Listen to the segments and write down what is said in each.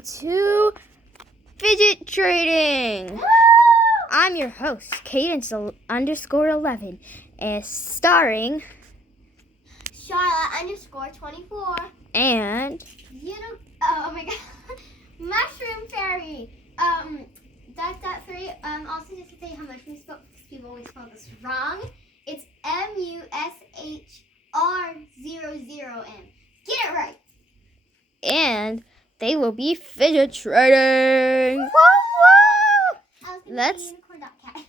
welcome to Fidget Trading. Woo! I'm your host, Cadence_11, and starring Charlotte_24. and Oh my god. Mushroom Fairy. That three. Also just to say how much we spelled, because people always spell this wrong. It's MUSHR00M. Get it right. and they will be fidget trading. I was gonna Let's- say unicorn dot cat.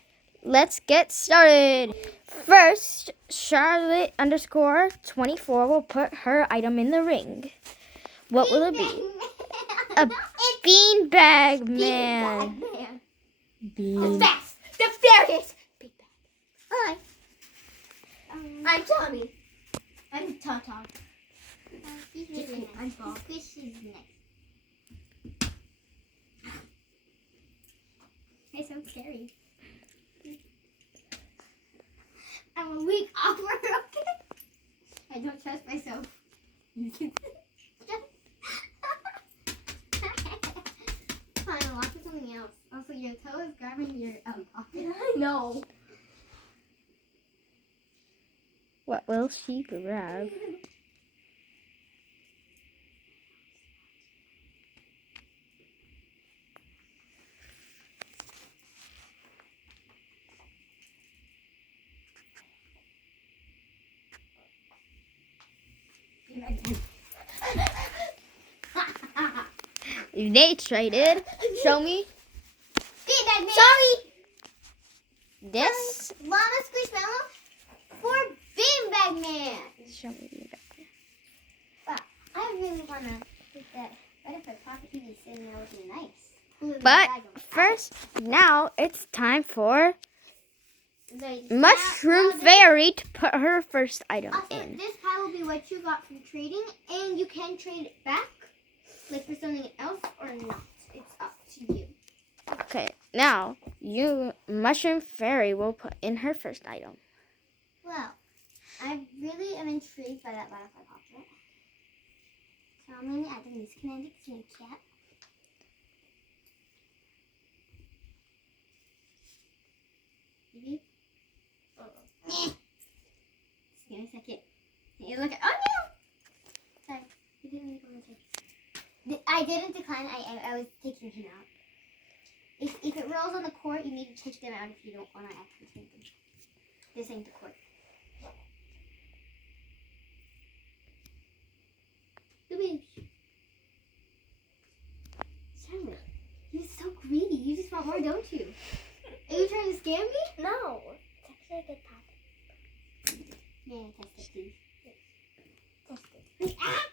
Let's get started. First, Charlotte_24 will put her item in the ring. What will it be? A beanbag man. Beanbag man. Bean. The best. The fairies. Big bag. Hi. I'm Tommy. I'm Tata. I'm Bob. Fish is next. It's so scary. I'm a weak offer, okay? I don't trust myself. Fine, I'll watch for something else. Also, your toe is grabbing your pocket. I know. What will she grab? They traded. Show me Beanbag man. Sorry. this. Llama Squishmallow for Beanbag Man. Show me beanbag. I really want to put that right up her pocket. He's sitting there looking nice. But first, now it's time for Mushroom Fairy to put her first item Also, in. this pile will be what you got from trading, and you can trade it back, like for something else or not. It's up to you. Okay, now Mushroom Fairy will put in her first item. Well, I really am intrigued by that butterfly pocket. So I'm going to add these kinetics in a cat. Maybe. Just give me a second. Hey, look at. Oh no! Sorry, you didn't leave on the second. I didn't decline. I was taking him out. If it rolls on the court, you need to take them out if you don't want to actually take them. This ain't the court. Charlotte, you're so greedy. You just want more, don't you? Are you trying to scam me? No, it's actually a good pattern. Yeah, test it, please. Test it. Ah!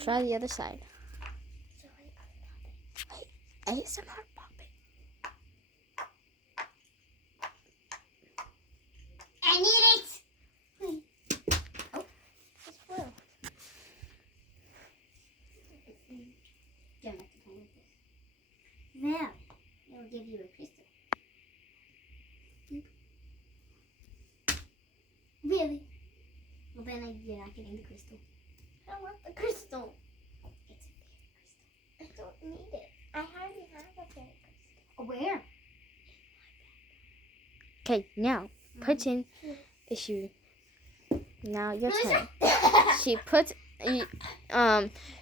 Try the other side. So I ASMR popping. I need it! Wait. just will. Don't have to play with this. There. It will give you a crystal. Really? Well, then you're not getting the crystal. I want the crystal. It's a fairy crystal. I don't need it. I already have a fairy crystal. Where? Okay, now put in the shoe. Now your turn. She puts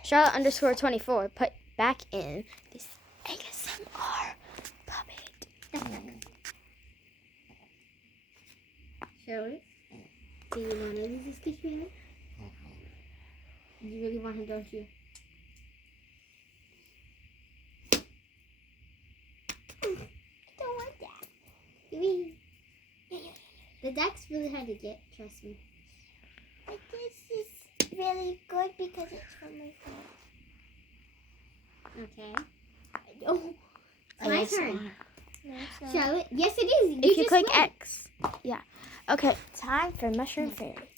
Charlotte_24 put back in this ASMR puppet. Charlotte, do you want to use this Squishmallow? You really want him, don't you? I don't want that. The deck's really hard to get, trust me. But this is really good because it's from my phone. Okay. Oh, it's my turn. No, it's not. Charlotte, yes it is. If you just click win. X. Yeah. Okay, time for Mushroom Fairy.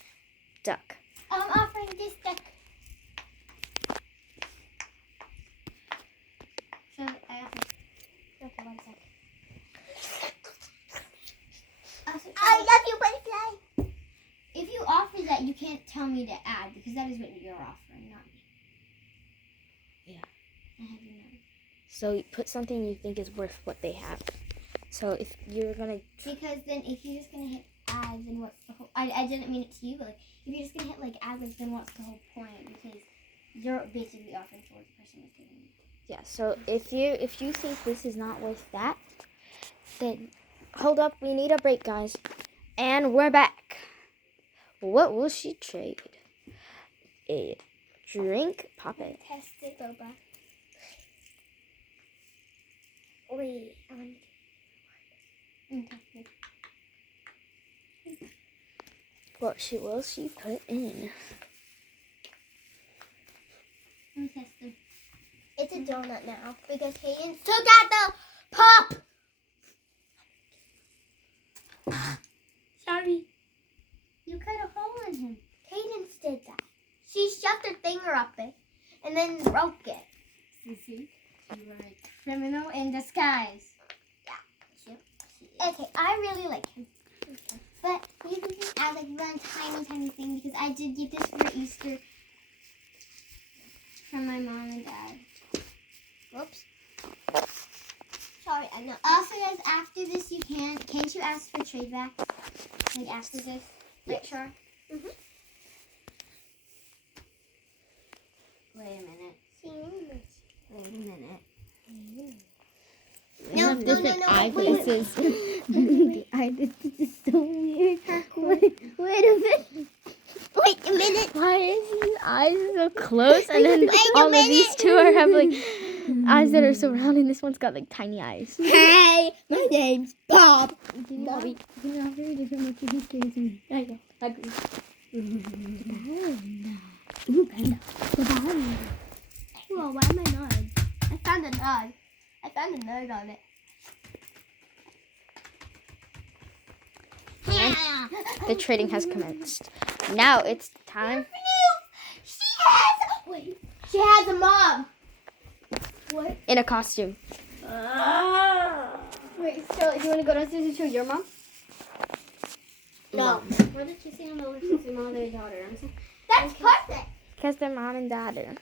Duck. I'm offering this deck. Charlotte, I offer. Okay, 1 sec. Also, I love you, butterfly. if you offer that, you can't tell me to add because that is what you're offering, not me. Yeah. I have your number. So you put something you think is worth what they have. So if you're gonna, Because then if you're just gonna hit add, then what's the whole? I didn't mean it to you, but like if you're just gonna hit like add, like then what's the whole point? Because you're basically offering for what the person is giving you. yeah. So if you think this is not worth that, then hold up. We need a break, guys, and we're back. What will she trade? A drink? Pop it. Test it, Boba. Wait, I want Okay. What will she put in? I'm testing. It's a donut now because Hayden took out the pop. Sorry. You cut a hole in him. Hayden did that. She shoved her finger up it and then broke it. See, you are a criminal in disguise. Okay, I really like him. Okay. But you can just add like one tiny thing because I did get this for Easter. From my mom and dad. Whoops. Sorry, I'm not. Also, guys, after this, can't you ask for trade backs? Like after this? Like, sure. Mhm. Wait a minute. Wait a minute. No, no, no, no, wait, wait, This is so weird. Wait a minute. Wait a minute. Why is his eyes so close? And then Wait a all of these minute. two are have like eyes that are so round, and this one's got like tiny eyes. Hey, my name's Bob. Bobby. Very different looking. He scares me. I know. I agree. Ooh, panda. Whoa, why am I not? I found a nod. I found a nerd on it. Yeah. The trading has commenced. Now it's time. She has a mom. What? In a costume. Wait, so do you want to go downstairs and show your mom? No. Why did you say on the list is your mother and daughter? That's perfect. Because they're mom and daughter.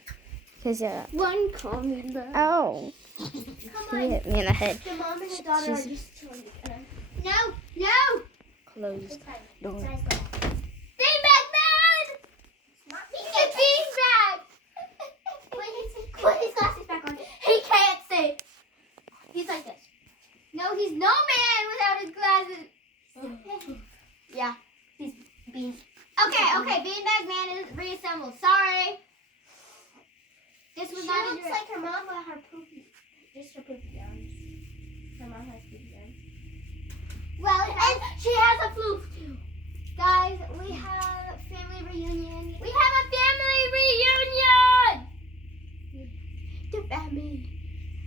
Because One call me the. oh, Come she on. hit me in the head. The mom and the daughter are She's- just chilling together. No. Closed It's fine. door. Guys, go back. Beanbag man! He's a beanbag! Put his glasses back on. He can't see. He's like this. No, he's no man without his glasses. Yeah, he's beans. Okay, beanbag man is reassembled. Sorry. This was She not a looks direct. like her mom with her poopy. Just her poopy arms. Her mom has poopy arms. Well, And she has a floof too. guys, we have family reunion. We have a family reunion! The family.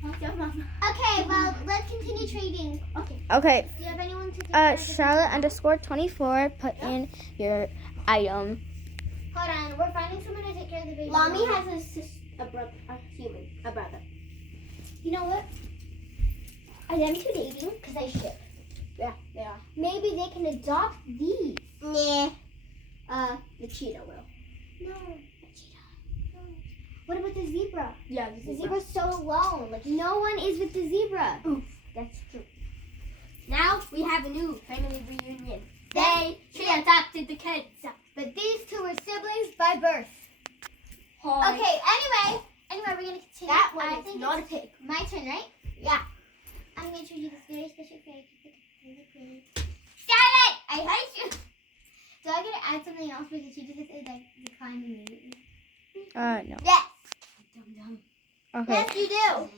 Okay, well, let's continue trading. Okay. Okay. Do you have anyone to take Charlotte_24. Put in your item. Hold on, we're finding someone to take care of the baby. Mommy has a brother, a brother. You know what? Are them two dating? Because I ship. Yeah, they are. Maybe they can adopt these. Nah. The cheetah will. No, a cheetah. No. What about the zebra? Yeah, The zebra's so alone. Like, no one is with the zebra. That's true. Now we have a new family reunion. She adopted the kids. But these two were siblings by birth. Hi. Okay, anyway, we're going to continue. That one I is think not a it's pig. my turn, right? Yeah. I'm going to show you this very special fairy. Charlotte, I hate you. Do I get to add something else because she just said like decline immediately? No. Yes. Okay. Yes, you do.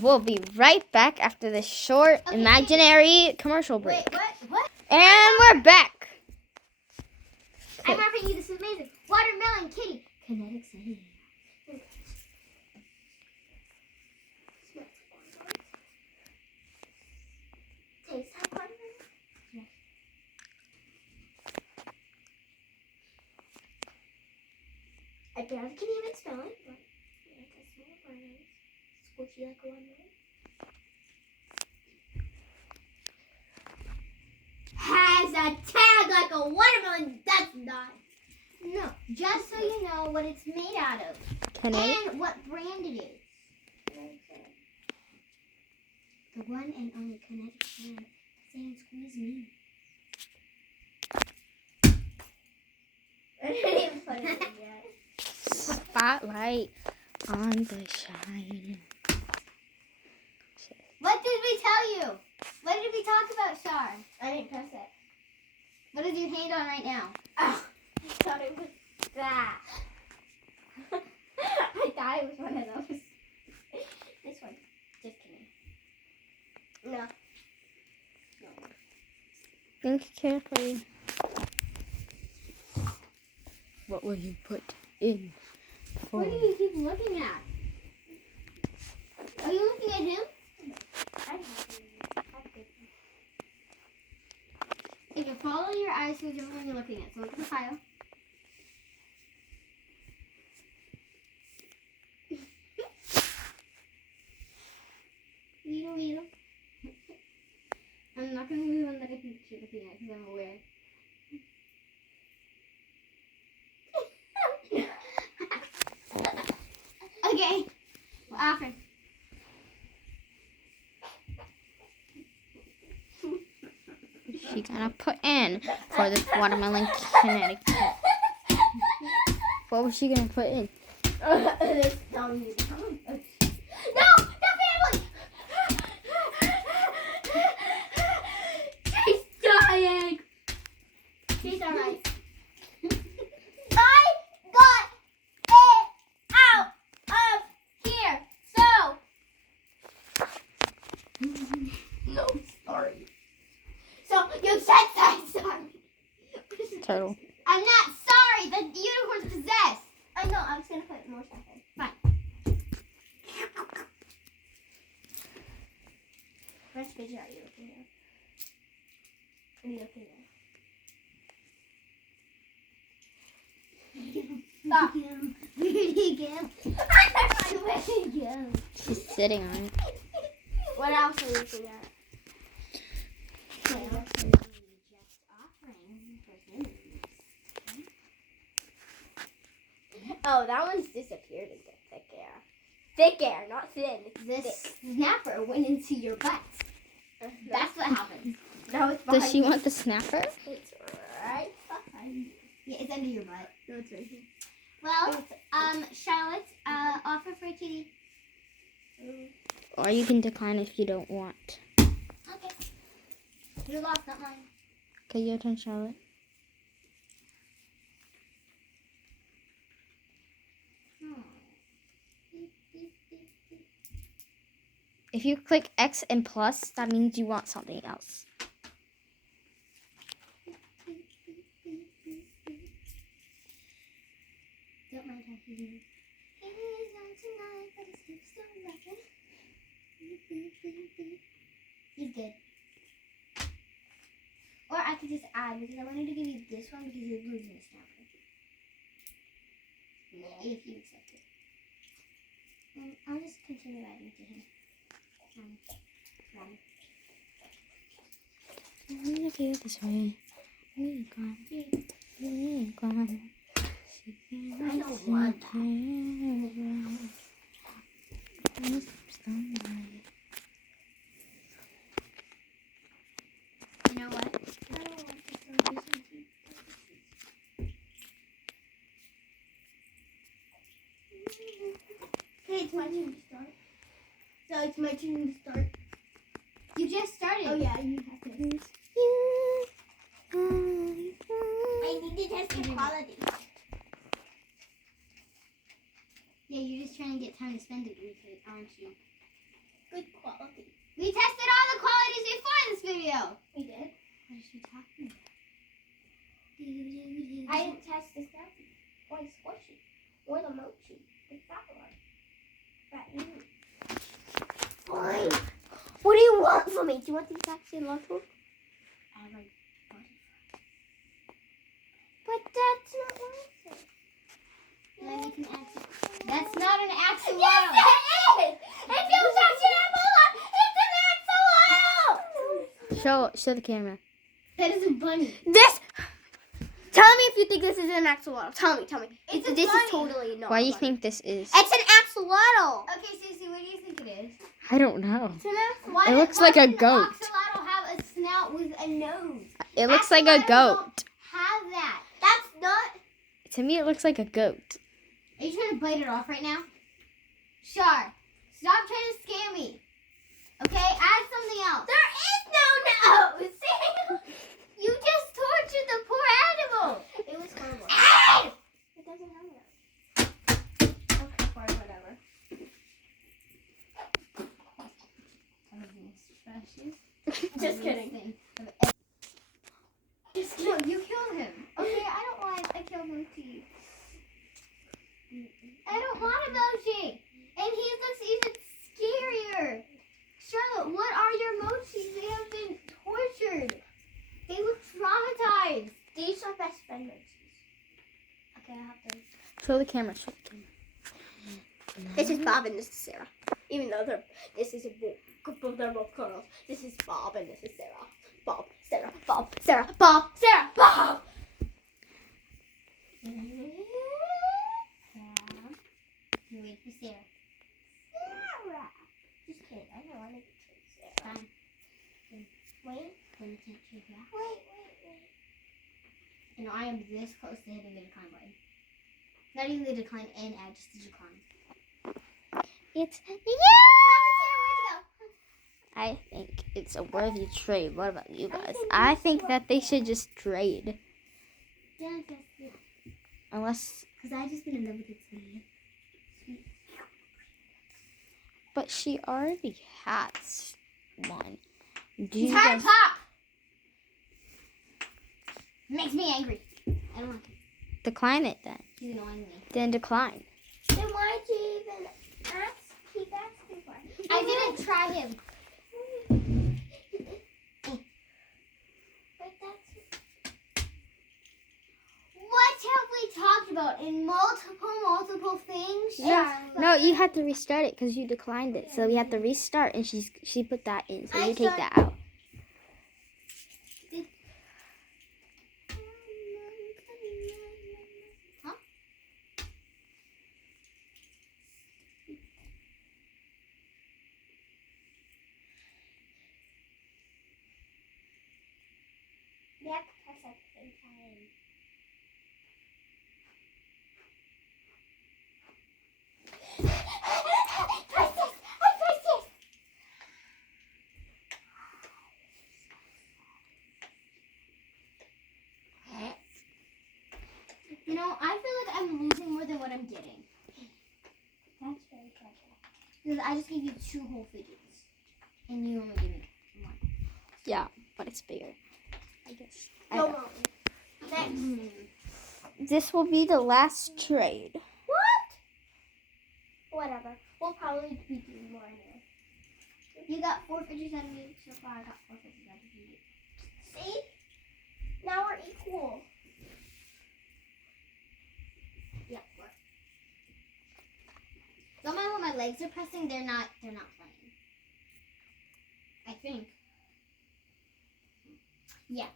We'll be right back after this short Okay, imaginary commercial break. Wait, what? And we're back. I'm offering you this amazing watermelon kitty. Kinetic sand. Taste like watermelon? Yes. I barely can even smell it, but yeah, I can smell it watermelon. Squishy like a watermelon. Has a tag like a watermelon, does not. No, just so you know what it's made out of. Kinetic? And what brand it is. The one and only kinetic brand. Saying squeeze me. I didn't even put it in yet. Spotlight on the shine. What did we tell you? What did we talk about, Shar? I didn't press it. What is your hand on right now? Oh, I thought it was that. I thought it was one of those. This one. Just kidding. No. Think carefully. What will you put in? What do you keep looking at? Are you looking at him? If you follow your eyes to whichever one you're looking at, so look at the pile. Little. I'm not going to move the one that I think you're looking at because I'm aware. Okay. Well, Alfred. She gonna put in for this watermelon kinetic? What was she gonna put in? This tongue. No! The family! She's dying! She's alright. I got it out of here. So. No, sorry. So you said that, sorry. Turtle. I'm not sorry. The unicorn's possessed. I know, I was gonna put more stuff in. Fine. Which fidget are you looking at? Are you looking at? Stop. Where did he go? Where did you go? She's sitting on it. What else are you looking at? Oh, that one's disappeared into thick air. Thick air, not thin. It's This snapper went into your butt. thick. That's what happened. No, it's Does she behind want the snapper? you. It's right behind you. Yeah, it's under your butt. No, it's right here. Well, Charlotte, offer for a kitty. Or you can decline if you don't want. Okay. You lost, not mine. Okay, your turn, Charlotte. If you click X and plus, that means you want something else. Don't mind how he is. It is on tonight, but his hips don't reckon. He's good. Or I could just add, because I wanted to give you this one because you're losing a snapper. If you accept it. I'll just continue adding to him. I'm gonna feel this way. We're gone. We're gone. I don't want that. You know what? I don't want this one. Okay, it's my turn to start. So it's my turn to start. You just started. Oh yeah, you have to. I need to test the quality. Yeah, you're just trying to get time to spend it with it, aren't you? Good quality. We tested all the qualities before this video. We did. What is she talking about? I didn't test the snappy or the squishy or the mochi. The fat one. That you. Fine. What do you want from me? Do you want these actually local? Alright. But that's not what it. Then you can add. That's not an Yes, axolotl. it is! If you touch an apple, it's an axolotl! Show the camera. That is a bunny. This Tell me if you think this is an axolotl. Tell me. It's a This bunny. is totally not. Why do you a bunny. think this is? It's an axolotl? Okay, Cece, what do you think it is? I don't know. It's an axolotl. Why It looks like a does goat. An axolotl have a snout with a nose. It looks like a Axolotls goat. don't have that. That's not. To me, it looks like a goat. Are you trying to bite it off right now? Char, stop trying to scare me. Okay, add something else. There is no nose. You just tortured the poor animal. It was horrible. Ah! It doesn't have that. Okay, fine, whatever. Just kidding. No, you killed him. Okay, I don't want a kill mochi. I don't want a mochi. And he looks even scarier. Charlotte, what are your mochis? They have been tortured. They look traumatized. These are best friend mochis. Okay, I have to. Show the camera. Show the camera. This is Bob and this is Sarah. Even though this is a book, they're both girls. This is Bob and this is Sarah. Bob, Sarah, Bob, Sarah, Bob, Sarah, Bob. You wait for Sarah. Sarah. Just kidding. I don't want to be Sarah. Fine. Wait. Then you can't trade that. Wait. You know, I am this close to hitting the decline button. Not even the decline and add, just the decline. It's I think it's a worthy trade. What about you guys? I think that they should just trade. Yeah, that's it. Unless, Because I just been in love with its name. but she already has one. Do He's you hard guys, to pop! Makes me angry. I don't want to. decline it then? He's annoying me. Then decline. Then why'd you even keep asking for it? I didn't try him. But that's... What have we talked about in multiple things? Yeah. No, you had to restart it because you declined it. So we have to restart, and she put that in. So you take that out. Huh? We have to press at the same time. Press this! I pressed this! You know, I feel like I'm losing more than what I'm getting. That's very clever. Because I just gave you 2 whole fidgets. And you only gave me 1. Yeah, but it's bigger. I guess. I Go don't- on. Next. This will be the last trade. What? Whatever. We'll probably be doing more anyway. You got 4 fidgets out of me so far. I got 4 fidgets out of you. See? Now we're equal. Yeah, 4. Don't mind when my legs are pressing. They're not playing. I think. Yeah.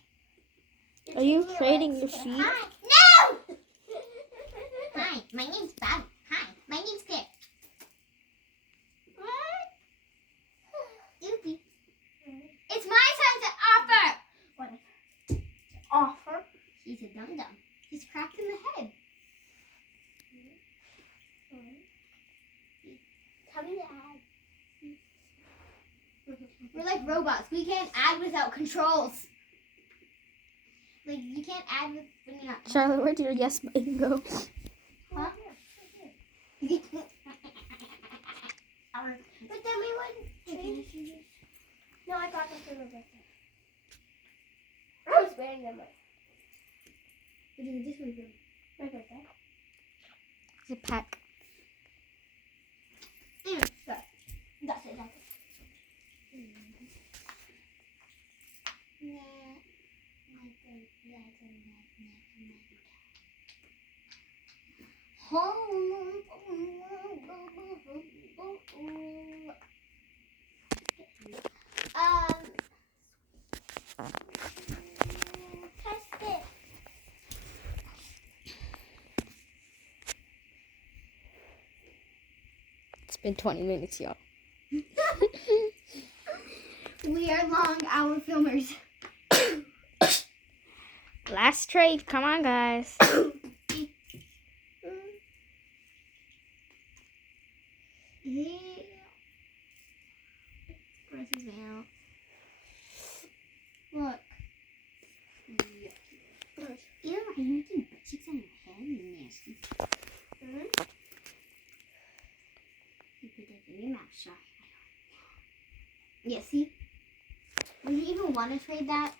You're Are you taking trading legs your to- feet? Hi. No! Hi, my name's Bob. Hi, my name's Claire. Doopy. It's my turn to offer. Whatever. Offer. He's a dum-dum. He's cracked in the head. Tell me to add. We're like robots. We can't add without controls. Like, you can't add with when you're not... Charlotte, where did your yes button go? Huh? But then we wouldn't change. No, I got them from the birthday. I was wearing them What did this one do? my birthday. It's a pack. That's it. Test it. been 20 minutes, y'all. We are long hour filmers. Last trade. Come on, guys. Gross his mouth. Look. Ew, are you making butt cheeks on your head? You nasty. You put that in your mouth, Shark. Yeah, see? Would you even want to trade that?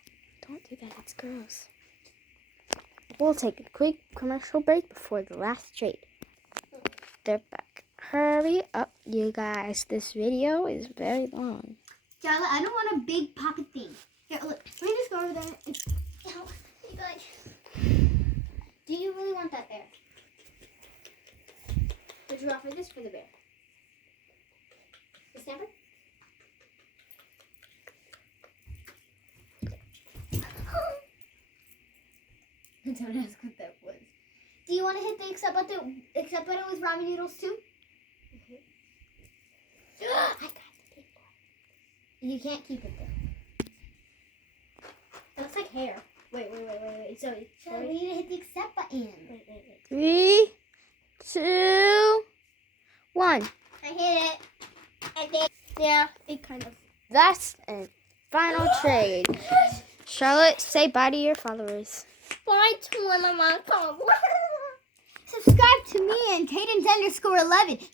Don't do that. It's gross. We'll take a quick commercial break before the last trade. They're back. Hurry up, you guys. This video is very long. Charlotte, I don't want a big pocket thing. Here, look. Let me just go over there. Do you really want that bear? Would you offer this for the bear? The snapper? Don't ask what that was. Do you want to hit the accept button with ramen noodles too? I got the big one. You can't keep it there. That looks like hair. Wait. Zoe, we need to hit the accept button. Wait. 3, 2, 1. I hit it. I did. Yeah, it kind of. Last and final trade. Charlotte, say bye to your followers. Bye to one of my comments. Subscribe to me and Cadence_11.